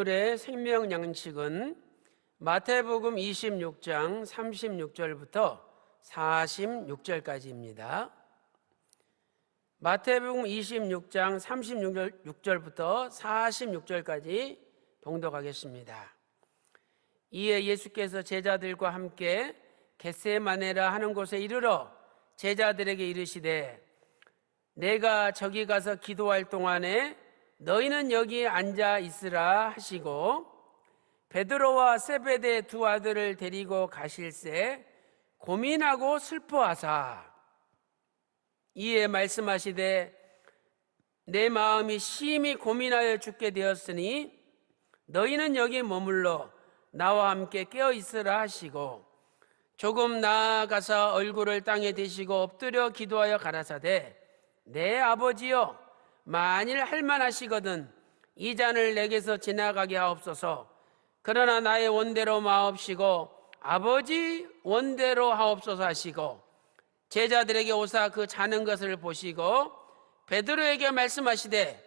오늘의 생명 양식은 마태복음 26장 36절부터 46절까지입니다. 마태복음 26장 36절부터 46절까지 봉독하겠습니다. 이에 예수께서 제자들과 함께 겟세마네라 하는 곳에 이르러 제자들에게 이르시되 내가 저기 가서 기도할 동안에 너희는 여기 앉아 있으라 하시고 베드로와 세베대 두 아들을 데리고 가실새 고민하고 슬퍼하사 이에 말씀하시되 내 마음이 심히 고민하여 죽게 되었으니 너희는 여기 머물러 나와 함께 깨어 있으라 하시고 조금 나아가서 얼굴을 땅에 대시고 엎드려 기도하여 가라사대 내 아버지여 만일 할만하시거든 이 잔을 내게서 지나가게 하옵소서. 그러나 나의 원대로 마옵시고 아버지 원대로 하옵소서 하시고 제자들에게 오사 그 자는 것을 보시고 베드로에게 말씀하시되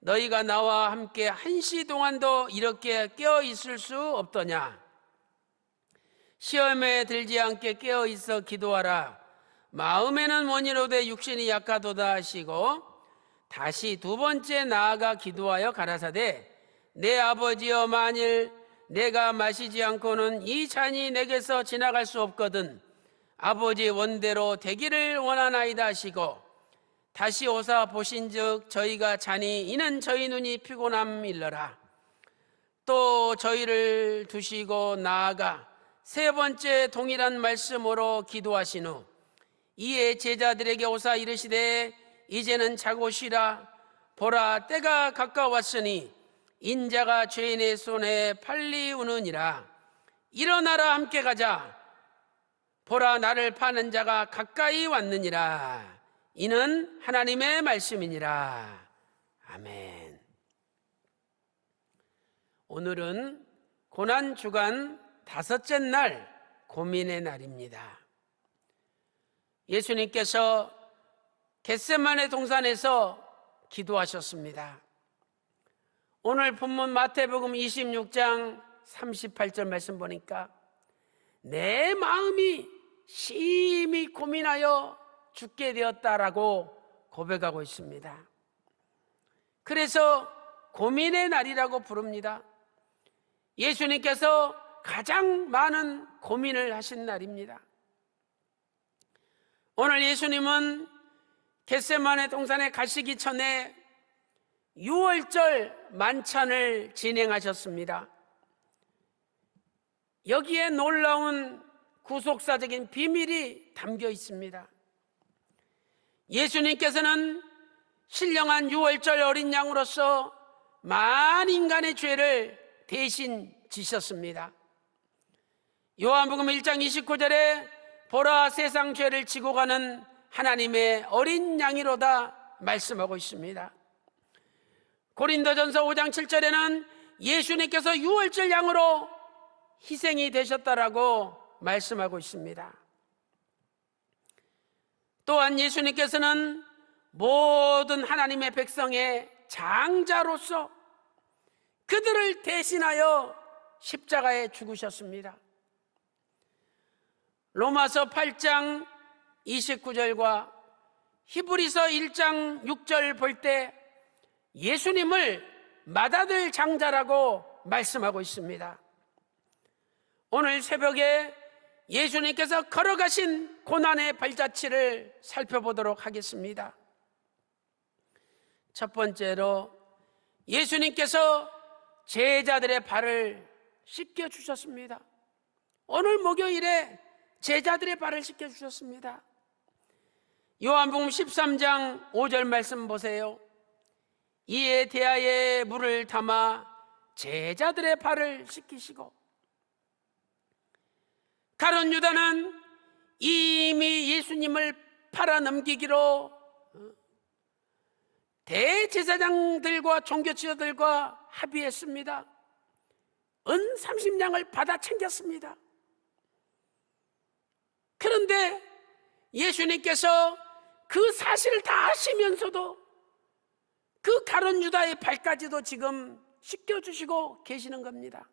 너희가 나와 함께 1시 동안도 이렇게 깨어 있을 수 없더냐. 시험에 들지 않게 깨어 있어 기도하라. 마음에는 원이로되 육신이 약하도다 하시고 다시 두 번째 나아가 기도하여 가라사대 내 아버지여 만일 내가 마시지 않고는 이 잔이 내게서 지나갈 수 없거든 아버지 원대로 되기를 원하나이다 하시고 다시 오사 보신즉 저희가 자니 이는 저희 눈이 피곤함일러라. 또 저희를 두시고 나아가 세 번째 동일한 말씀으로 기도하신 후 이에 제자들에게 오사 이르시되 이제는 자고 쉬라. 보라 때가 가까웠으니 인자가 죄인의 손에 팔리우느니라. 일어나라 함께 가자. 보라 나를 파는 자가 가까이 왔느니라. 이는 하나님의 말씀이니라. 아멘. 오늘은 고난주간 5째 날 고민의 날입니다. 예수님께서 겟세마네 동산에서 기도하셨습니다. 오늘 본문 마태복음 26장 38절 말씀 보니까 내 마음이 심히 고민하여 죽게 되었다라고 고백하고 있습니다. 그래서 고민의 날이라고 부릅니다. 예수님께서 가장 많은 고민을 하신 날입니다. 오늘 예수님은 겟세마네 동산에 가시기 전에 유월절 만찬을 진행하셨습니다. 여기에 놀라운 구속사적인 비밀이 담겨 있습니다. 예수님께서는 신령한 유월절 어린 양으로서 만 인간의 죄를 대신 지셨습니다. 요한복음 1장 29절에 보라 세상 죄를 지고 가는 하나님의 어린 양이로다 말씀하고 있습니다. 고린도전서 5장 7절에는 예수님께서 유월절 양으로 희생이 되셨다라고 말씀하고 있습니다. 또한 예수님께서는 모든 하나님의 백성의 장자로서 그들을 대신하여 십자가에 죽으셨습니다. 로마서 8장 29절과 히브리서 1장 6절 볼 때 예수님을 맏아들 장자라고 말씀하고 있습니다. 오늘 새벽에 예수님께서 걸어가신 고난의 발자취를 살펴보도록 하겠습니다. 첫 번째로 예수님께서 제자들의 발을 씻겨주셨습니다. 오늘 목요일에 제자들의 발을 씻겨주셨습니다. 요한복음 13장 5절 말씀 보세요. 이에 대야에 물을 담아 제자들의 발을 씻기시고 가룟 유다는 이미 예수님을 팔아넘기기로 대제사장들과 종교지도들과 합의했습니다. 은 30냥을 받아 챙겼습니다. 그런데 예수님께서 그 사실을 다 아시면서도 그 가룟 유다의 발까지도 지금 씻겨주시고 계시는 겁니다.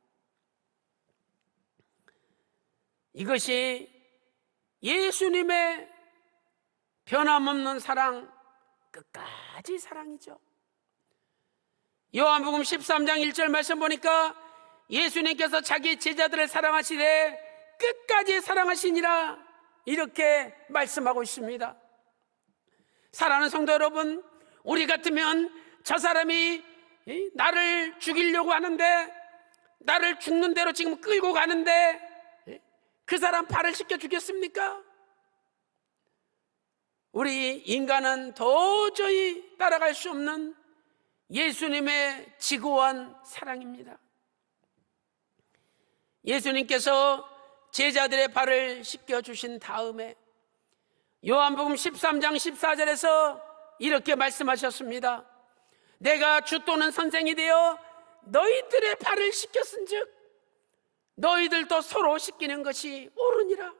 이것이 예수님의 변함없는 사랑, 끝까지 사랑이죠. 요한복음 13장 1절 말씀 보니까 예수님께서 자기 제자들을 사랑하시되 끝까지 사랑하시니라, 이렇게 말씀하고 있습니다. 사랑하는 성도 여러분, 우리 같으면 저 사람이 나를 죽이려고 하는데, 나를 죽는 대로 지금 끌고 가는데 그 사람 발을 씻겨 주겠습니까? 우리 인간은 도저히 따라갈 수 없는 예수님의 지고한 사랑입니다. 예수님께서 제자들의 발을 씻겨 주신 다음에 요한복음 13장 14절에서 이렇게 말씀하셨습니다. 내가 주 또는 선생이 되어 너희들의 발을 씻겼은즉 너희들도 서로 씻기는 것이 옳으니라.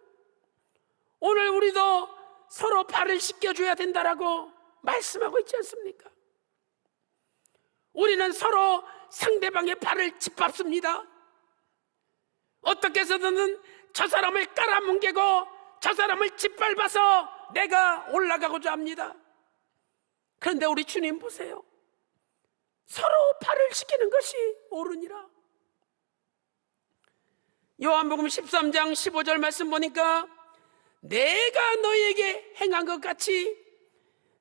오늘 우리도 서로 발을 씻겨줘야 된다라고 말씀하고 있지 않습니까? 우리는 서로 상대방의 발을 짓밟습니다. 어떻게 해서든 저 사람을 깔아뭉개고 저 사람을 짓밟아서 내가 올라가고자 합니다. 그런데 우리 주님 보세요. 서로 발을 씻기는 것이 옳으니라. 요한복음 13장 15절 말씀 보니까 내가 너희에게 행한 것 같이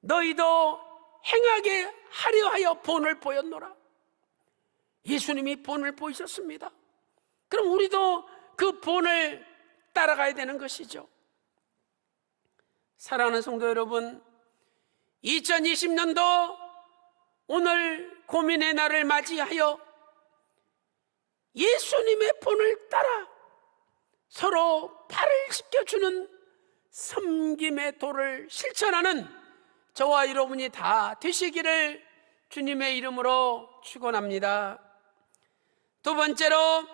너희도 행하게 하려 하여 본을 보였노라. 예수님이 본을 보이셨습니다. 그럼 우리도 그 본을 따라가야 되는 것이죠. 사랑하는 성도 여러분, 2020년도 오늘 고민의 날을 맞이하여 예수님의 본을 따라 서로 발을 씻겨주는 섬김의 도를 실천하는 저와 여러분이 다 되시기를 주님의 이름으로 축원합니다. 두 번째로,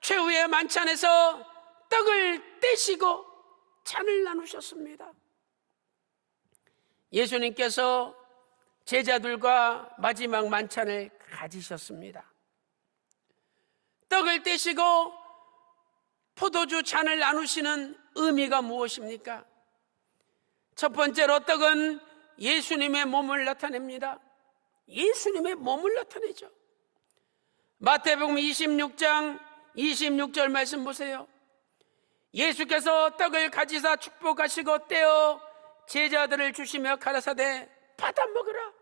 최후의 만찬에서 떡을 떼시고 잔을 나누셨습니다. 예수님께서 제자들과 마지막 만찬을 가지셨습니다. 떡을 떼시고 포도주 잔을 나누시는 의미가 무엇입니까? 첫 번째로 떡은 예수님의 몸을 나타냅니다. 예수님의 몸을 나타내죠. 마태복음 26장 26절 말씀 보세요. 예수께서 떡을 가지사 축복하시고 떼어 제자들을 주시며 가라사대 받아 먹으라,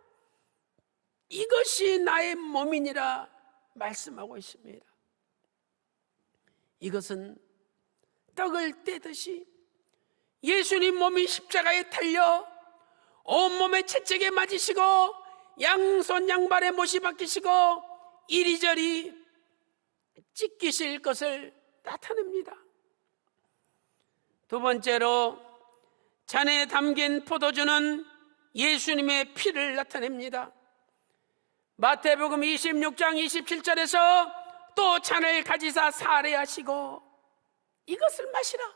이것이 나의 몸이니라 말씀하고 있습니다. 이것은 떡을 떼듯이 예수님 몸이 십자가에 달려 온몸에 채찍에 맞으시고 양손 양발에 못이 박히시고 이리저리 찢기실 것을 나타냅니다. 두 번째로, 잔에 담긴 포도주는 예수님의 피를 나타냅니다. 마태복음 26장 27절에서 또 잔을 가지사 사례하시고 이것을 마시라.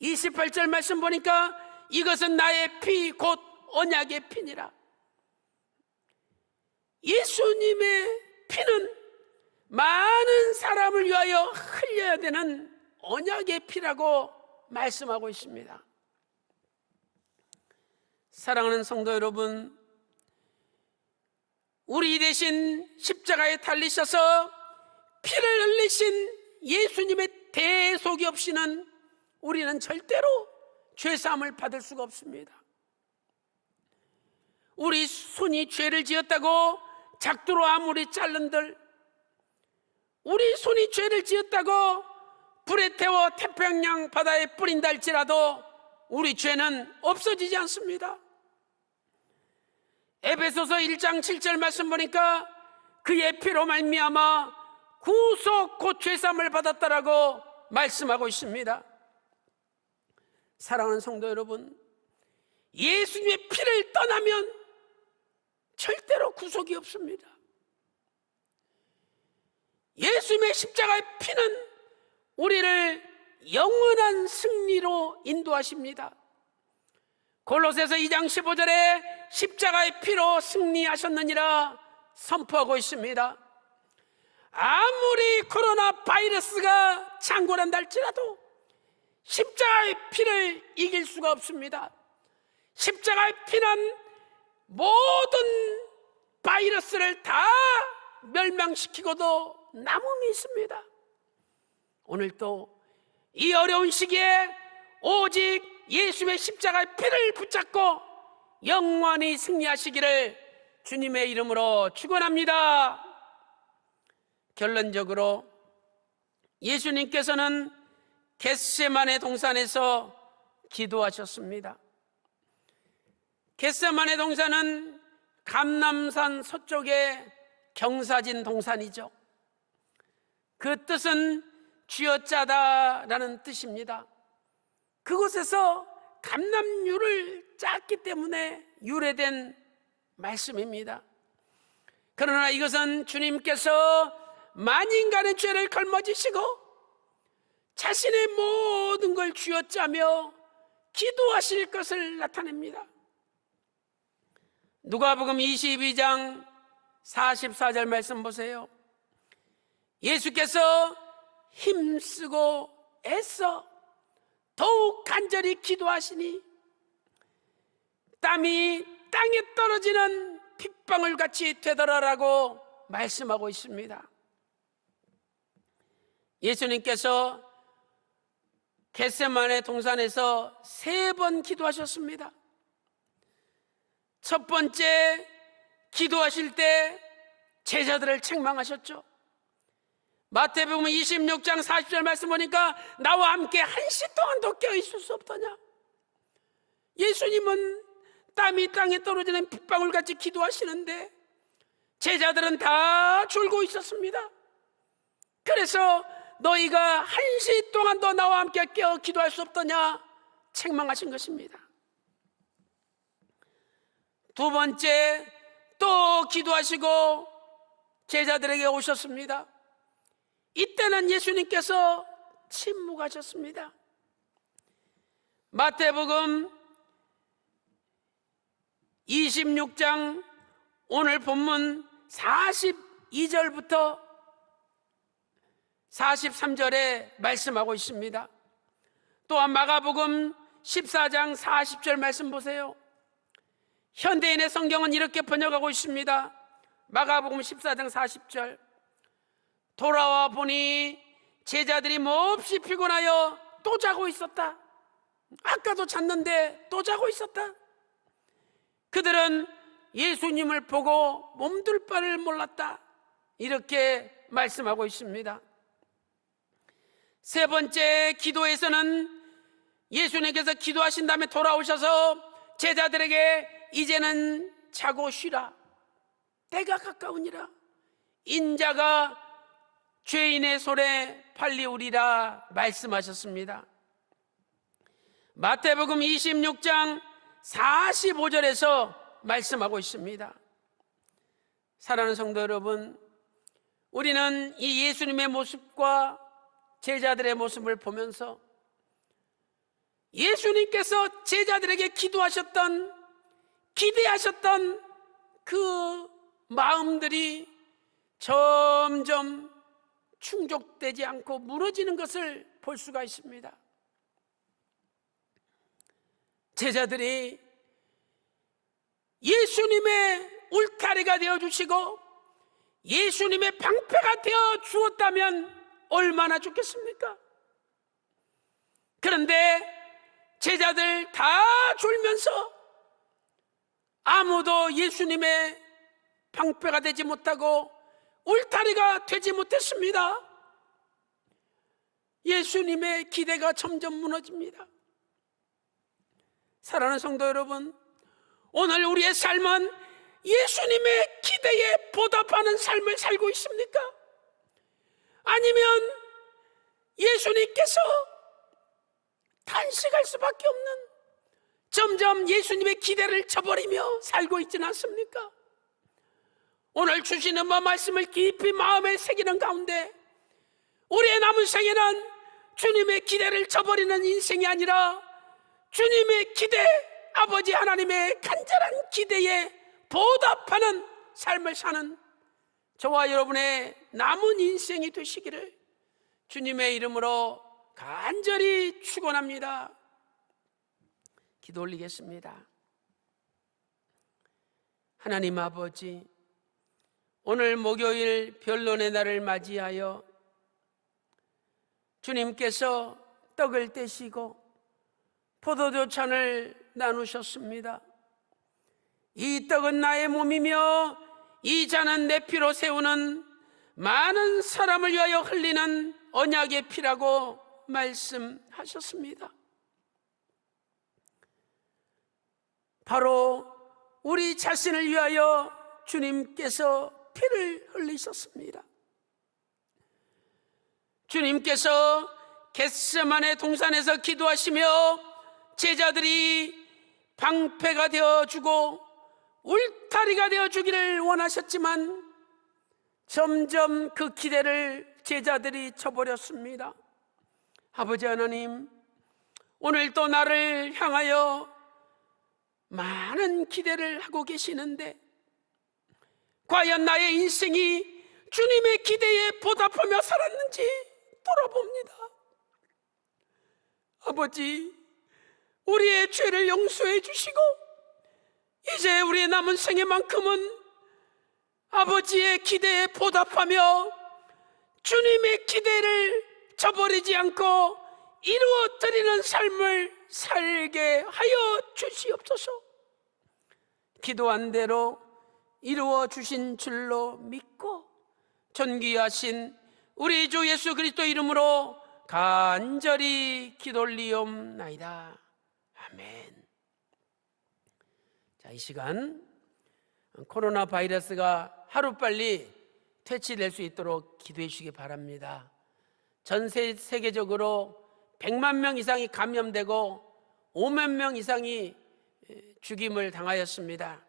28절 말씀 보니까 이것은 나의 피 곧 언약의 피니라. 예수님의 피는 많은 사람을 위하여 흘려야 되는 언약의 피라고 말씀하고 있습니다. 사랑하는 성도 여러분, 우리 대신 십자가에 달리셔서 피를 흘리신 예수님의 대속이 없이는 우리는 절대로 죄사함을 받을 수가 없습니다. 우리 손이 죄를 지었다고 작두로 아무리 자른들, 우리 손이 죄를 지었다고 불에 태워 태평양 바다에 뿌린다 할지라도 우리 죄는 없어지지 않습니다. 에베소서 1장 7절 말씀 보니까 그의 피로 말미암아 구속 곧 죄사함을 받았다라고 말씀하고 있습니다. 사랑하는 성도 여러분, 예수님의 피를 떠나면 절대로 구속이 없습니다. 예수님의 십자가의 피는 우리를 영원한 승리로 인도하십니다. 골로새서 2장 15절에 십자가의 피로 승리하셨느니라 선포하고 있습니다. 아무리 코로나 바이러스가 창궐한다 할지라도 십자가의 피를 이길 수가 없습니다. 십자가의 피는 모든 바이러스를 다 멸망시키고도 남음이 있습니다. 오늘도 이 어려운 시기에 오직 예수의 십자가의 피를 붙잡고 영원히 승리하시기를 주님의 이름으로 축원합니다. 결론적으로 예수님께서는 겟세마네 동산에서 기도하셨습니다. 겟세마네 동산은 감람산 서쪽의 경사진 동산이죠. 그 뜻은 쥐어짜다라는 뜻입니다. 그곳에서 감람유를 짰기 때문에 유래된 말씀입니다. 그러나 이것은 주님께서 만인간의 죄를 걸머지시고 자신의 모든 걸 쥐어짜며 기도하실 것을 나타냅니다. 누가복음 22장 44절 말씀 보세요. 예수께서 힘쓰고 애써 더욱 간절히 기도하시니 땀이 땅에 떨어지는 핏방울 같이 되더라라고 말씀하고 있습니다. 예수님께서 겟세마네 동산에서 3번 기도하셨습니다. 첫 번째 기도하실 때 제자들을 책망하셨죠. 마태복음 26장 40절 말씀 보니까 나와 함께 1시 동안도 껴있을 수 없더냐. 예수님은 땀이 땅에 떨어지는 빗방울같이 기도하시는데 제자들은 다 졸고 있었습니다. 그래서 너희가 1시 동안도 나와 함께 깨어 기도할 수 없더냐 책망하신 것입니다. 두 번째 또 기도하시고 제자들에게 오셨습니다. 이때는 예수님께서 침묵하셨습니다. 마태복음 26장 오늘 본문 42절부터 43절에 말씀하고 있습니다. 또한 마가복음 14장 40절 말씀 보세요. 현대인의 성경은 이렇게 번역하고 있습니다. 마가복음 14장 40절 돌아와 보니 제자들이 몹시 피곤하여 또 자고 있었다. 아까도 잤는데 또 자고 있었다. 그들은 예수님을 보고 몸둘 바를 몰랐다. 이렇게 말씀하고 있습니다. 세 번째 기도에서는 예수님께서 기도하신 다음에 돌아오셔서 제자들에게 이제는 자고 쉬라. 때가 가까우니라. 인자가 죄인의 손에 팔리우리라 말씀하셨습니다. 마태복음 26장 45절에서 말씀하고 있습니다. 사랑하는 성도 여러분, 우리는 이 예수님의 모습과 제자들의 모습을 보면서 예수님께서 제자들에게 기도하셨던, 기대하셨던 그 마음들이 점점 충족되지 않고 무너지는 것을 볼 수가 있습니다. 제자들이 예수님의 울타리가 되어주시고 예수님의 방패가 되어 주었다면 얼마나 좋겠습니까? 그런데 제자들 다 졸면서 아무도 예수님의 방패가 되지 못하고 울타리가 되지 못했습니다. 예수님의 기대가 점점 무너집니다. 사랑하는 성도 여러분, 오늘 우리의 삶은 예수님의 기대에 보답하는 삶을 살고 있습니까? 아니면 예수님께서 탄식할 수밖에 없는, 점점 예수님의 기대를 저버리며 살고 있지는 않습니까? 오늘 주시는 말씀을 깊이 마음에 새기는 가운데 우리의 남은 생에는 주님의 기대를 저버리는 인생이 아니라 주님의 기대, 아버지 하나님의 간절한 기대에 보답하는 삶을 사는 저와 여러분의 남은 인생이 되시기를 주님의 이름으로 간절히 축원합니다. 기도 올리겠습니다. 하나님 아버지, 오늘 목요일 변론의 날을 맞이하여 주님께서 떡을 떼시고 포도주 잔을 나누셨습니다. 이 떡은 나의 몸이며 이 잔은 내 피로 세우는 많은 사람을 위하여 흘리는 언약의 피라고 말씀하셨습니다. 바로 우리 자신을 위하여 주님께서 피를 흘리셨습니다. 주님께서 겟세마네 동산에서 기도하시며 제자들이 방패가 되어주고 울타리가 되어주기를 원하셨지만 점점 그 기대를 제자들이 쳐버렸습니다. 아버지 하나님, 오늘도 나를 향하여 많은 기대를 하고 계시는데 과연 나의 인생이 주님의 기대에 보답하며 살았는지 돌아봅니다. 아버지, 우리의 죄를 용서해 주시고 이제 우리의 남은 생애만큼은 아버지의 기대에 보답하며 주님의 기대를 저버리지 않고 이루어드리는 삶을 살게 하여 주시옵소서. 기도한 대로 이루어 주신 줄로 믿고 존귀하신 우리 주 예수 그리스도 이름으로 간절히 기도 올리옵나이다. 아멘. 자, 이 시간 코로나 바이러스가 하루빨리 퇴치될 수 있도록 기도해 주시기 바랍니다. 전 세계적으로 100만 명 이상이 감염되고 5만 명 이상이 죽임을 당하였습니다.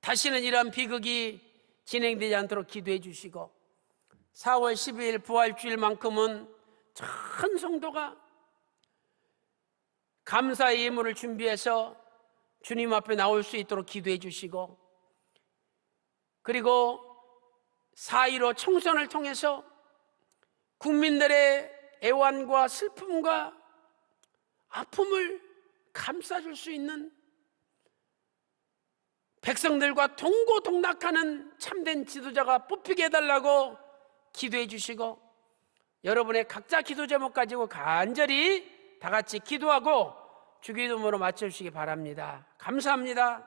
다시는 이러한 비극이 진행되지 않도록 기도해 주시고 4월 12일 부활주일만큼은 전 성도가 감사의 예물을 준비해서 주님 앞에 나올 수 있도록 기도해 주시고, 그리고 4.15 총선을 통해서 국민들의 애환과 슬픔과 아픔을 감싸줄 수 있는 백성들과 동고동락하는 참된 지도자가 뽑히게 해달라고 기도해 주시고, 여러분의 각자 기도 제목 가지고 간절히 다 같이 기도하고 주기도문으로 맞춰주시기 바랍니다. 감사합니다.